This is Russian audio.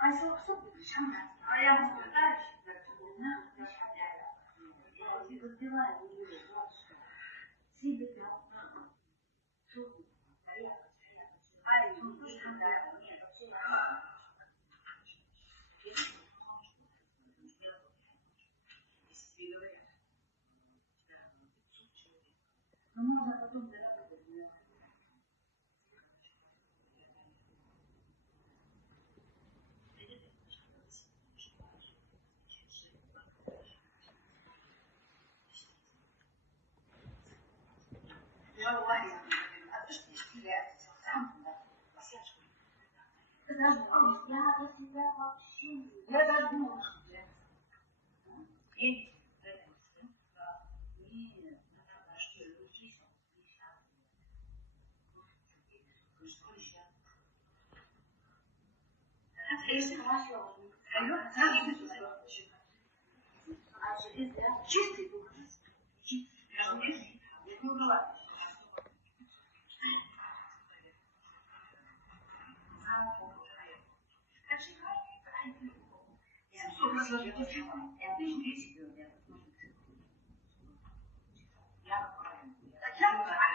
А если особо причем, а я наблюдаю, что я разбиваю ее, себе но можно потом заработать. Я про тебя вообще я даже думала, что я нет, чистый дух. Я